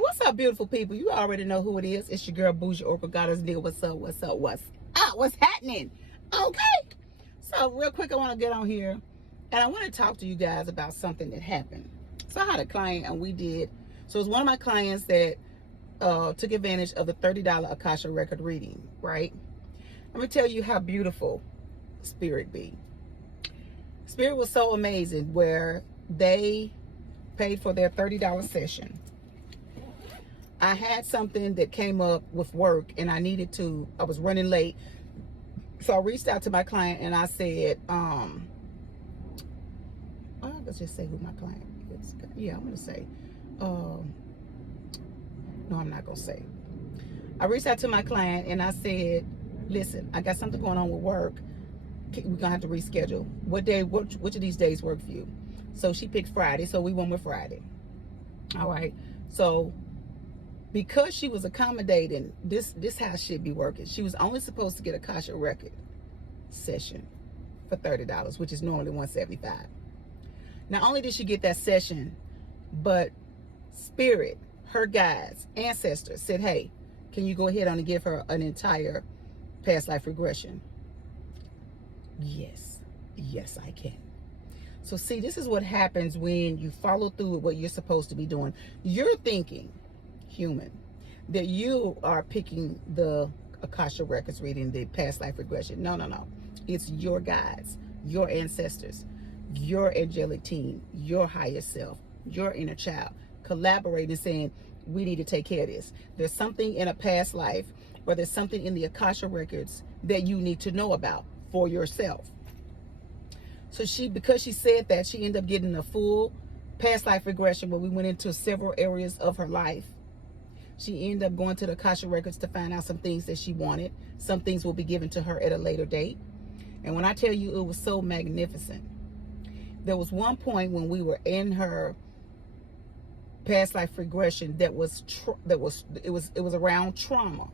What's up, beautiful people? You already know who it is. It's your girl, Boujee Oracle Goddess Deal. What's up? What's up? What's up? What's happening? Okay. So, real quick, I want to get on here and I want to talk to you guys about something that happened. So, I had a client and we did. So, it's one of my clients that took advantage of the $30 Akashic record reading, right? Let me tell you how beautiful Spirit be. Spirit was so amazing where they paid for their $30 session. I had something that came up with work and I was running late. So I reached out to my client and I said, I'll just say who my client is. Yeah, I'm going to say, no, I'm not going to say. I reached out to my client and I said, listen, I got something going on with work. We're going to have to reschedule. Which of these days work for you? So she picked Friday. So we went with Friday. All right. So because she was accommodating, this how she'd be working. She was only supposed to get a Akashic record session for $30, which is normally $175. Not only did she get that session, but Spirit, her guides, ancestors said, hey, can you go ahead on and give her an entire past life regression? Yes, I can. So see, this is what happens when you follow through with what you're supposed to be doing. You're thinking, human, that you are picking the Akashic records reading, the past life regression. No. It's your guides, your ancestors, your angelic team, your higher self, your inner child, collaborating, saying, we need to take care of this. There's something in a past life, or there's something in the Akashic records that you need to know about for yourself. So because she said that, she ended up getting a full past life regression where we went into several areas of her life. She ended up going to the Akashic records to find out some things that she wanted. Some things will be given to her at a later date. And when I tell you, it was so magnificent. There was one point when we were in her past life regression that was around trauma.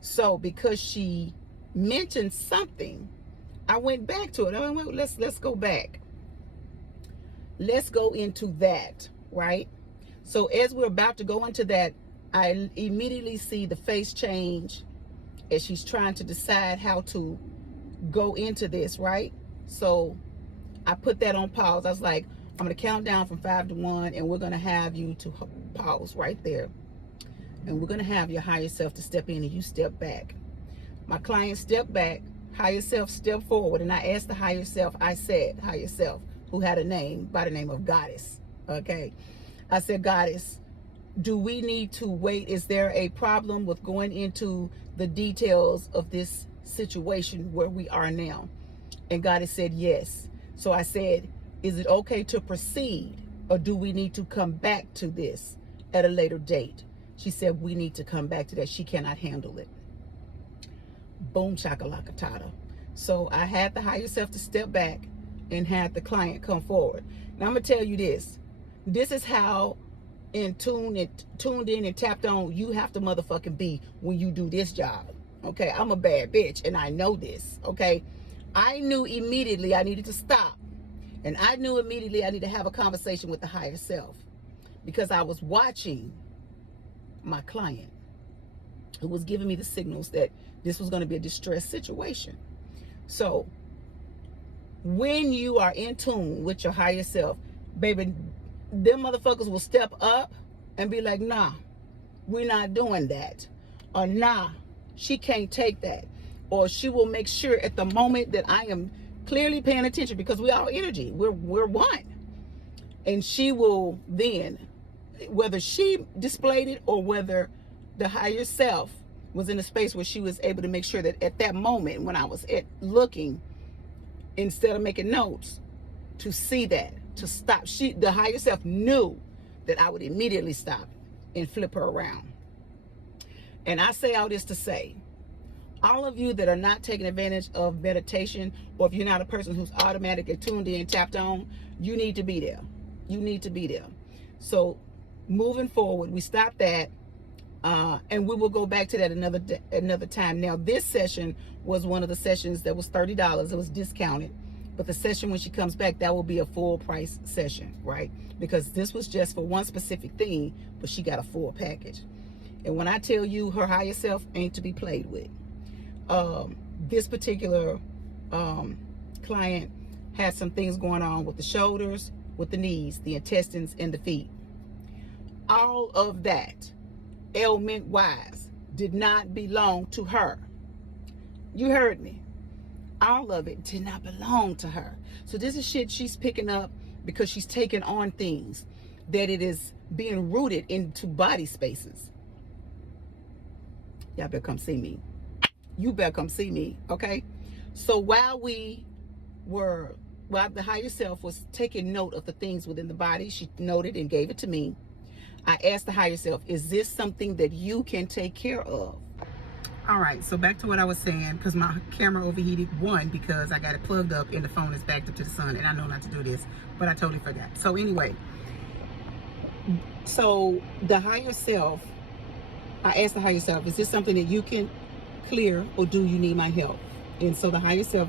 So because she mentioned something, I went back to it. I went, let's go back. Let's go into that, right? So as we're about to go into that, I immediately see the face change as she's trying to decide how to go into this, right? So I put that on pause. I was like, I'm going to count down from 5 to 1, and we're going to have you to pause right there. And we're going to have your higher self to step in and you step back. My client stepped back, higher self stepped forward, and I asked the higher self, I said, higher self, who had a name by the name of Goddess, okay? I said, Goddess, do we need to wait? Is there a problem with going into the details of this situation where we are now? And Goddess said, yes. So I said, is it okay to proceed, or do we need to come back to this at a later date? She said, we need to come back to that. She cannot handle it. Boom, shakalaka tada. So I had the higher self to step back and had the client come forward. Now I'm going to tell you this. This is how tuned in and tapped on you have to motherfucking be when you do this job. Okay, I'm a bad bitch and I know this. Okay, I knew immediately I needed to stop, and I knew immediately I need to have a conversation with the higher self, because I was watching my client who was giving me the signals that this was going to be a distress situation. So when you are in tune with your higher self, baby, them motherfuckers will step up and be like, nah, we're not doing that. Or nah, she can't take that. Or she will make sure at the moment that I am clearly paying attention, because we all energy. We're one. And she will then, whether she displayed it or whether the higher self was in a space where she was able to make sure that at that moment when I was looking, instead of making notes, to see that, to stop. The higher self knew that I would immediately stop and flip her around. And I say all this to say, all of you that are not taking advantage of meditation, or if you're not a person who's automatically tuned in, tapped on, you need to be there. You need to be there. So moving forward, we stop that, and we will go back to that another time. Now, this session was one of the sessions that was $30. It was discounted. But the session when she comes back, that will be a full price session, right? Because this was just for one specific thing, but she got a full package. And when I tell you her higher self ain't to be played with, this particular client had some things going on with the shoulders, with the knees, the intestines, and the feet. All of that, ailment wise, did not belong to her. You heard me. All of it did not belong to her. So this is shit she's picking up because she's taking on things that it is being rooted into body spaces. Y'all better come see me. You better come see me, okay? So while the higher self was taking note of the things within the body, she noted and gave it to me. I asked the higher self, is this something that you can take care of? All right, so back to what I was saying, because my camera overheated, one, because I got it plugged up and the phone is backed up to the sun, and I know not to do this, but I totally forgot. So anyway, so the higher self, I asked the higher self, is this something that you can clear, or do you need my help? And so the higher self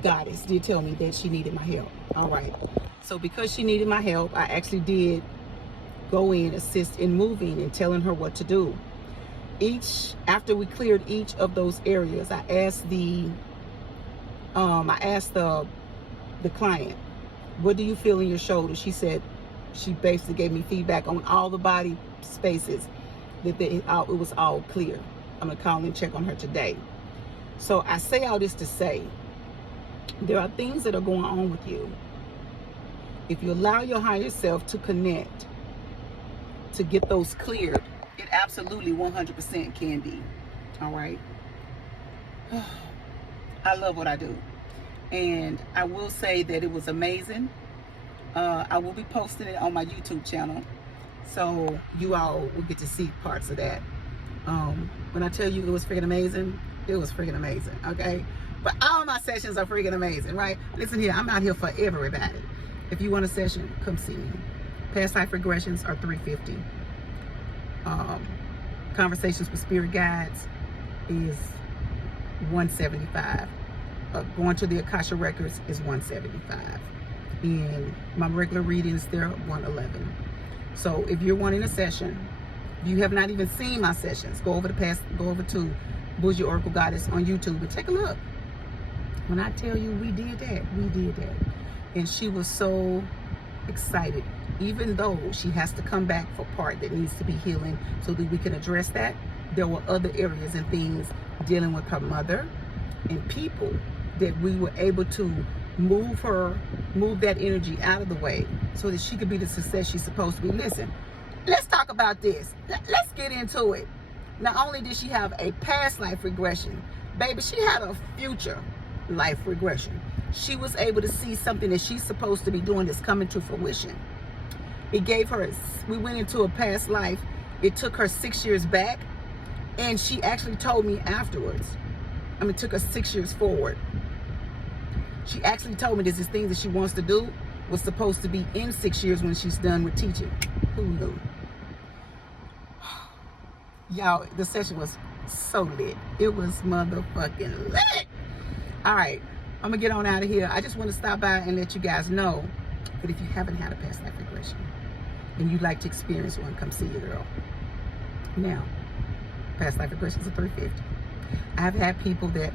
goddess did tell me that she needed my help. All right, so because she needed my help, I actually did go in, assist in moving and telling her what to do. After we cleared each of those areas, I asked the client, what do you feel in your shoulder? She said, she basically gave me feedback on all the body spaces that it was all clear. I'm gonna call and check on her today. So I say all this to say, there are things that are going on with you. If you allow your higher self to connect, to get those cleared, it absolutely 100% can be. All right. I love what I do. And I will say that it was amazing. I will be posting it on my YouTube channel, so you all will get to see parts of that. When I tell you it was freaking amazing, it was freaking amazing, okay? But all my sessions are freaking amazing, right? Listen here, I'm out here for everybody. If you want a session, come see me. Past Life Regressions are $350. Conversations with Spirit Guides is $175. Going to the Akashic Records is $175. And my regular readings, they're $111. So if you're wanting a session, you have not even seen my sessions, go over to Boujee Oracle Goddess on YouTube and take a look. When I tell you we did that. And she was so excited, even though she has to come back for part that needs to be healing so that we can address that. There were other areas and things dealing with her mother and people that we were able to move that energy out of the way so that she could be the success she's supposed to be. Listen, let's talk about this. Let's get into it. Not only did she have a past life regression, baby, she had a future life regression. She was able to see something that she's supposed to be doing that's coming to fruition. It gave her, we went into a past life. It took her 6 years back, and she actually told me afterwards. I mean, it took her 6 years forward. She actually told me there's this thing that she wants to do was supposed to be in 6 years when she's done with teaching. Who knew? Y'all, the session was so lit. It was motherfucking lit. All right, I'm gonna get on out of here. I just want to stop by and let you guys know that if you haven't had a past life regression and you'd like to experience one, come see your girl. Now, past life regressions are $350. I've had people that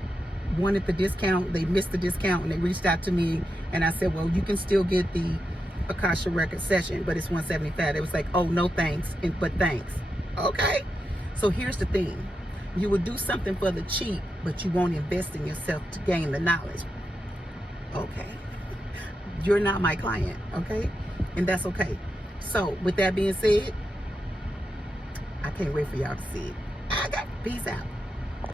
wanted the discount, they missed the discount, and they reached out to me, and I said, well, you can still get the Akashic record session, but it's $175. It was like, oh, no thanks, but thanks. Okay, so here's the thing. You will do something for the cheap, but you won't invest in yourself to gain the knowledge. Okay, you're not my client, okay? And that's okay. So with that being said, I can't wait for y'all to see it. Peace out.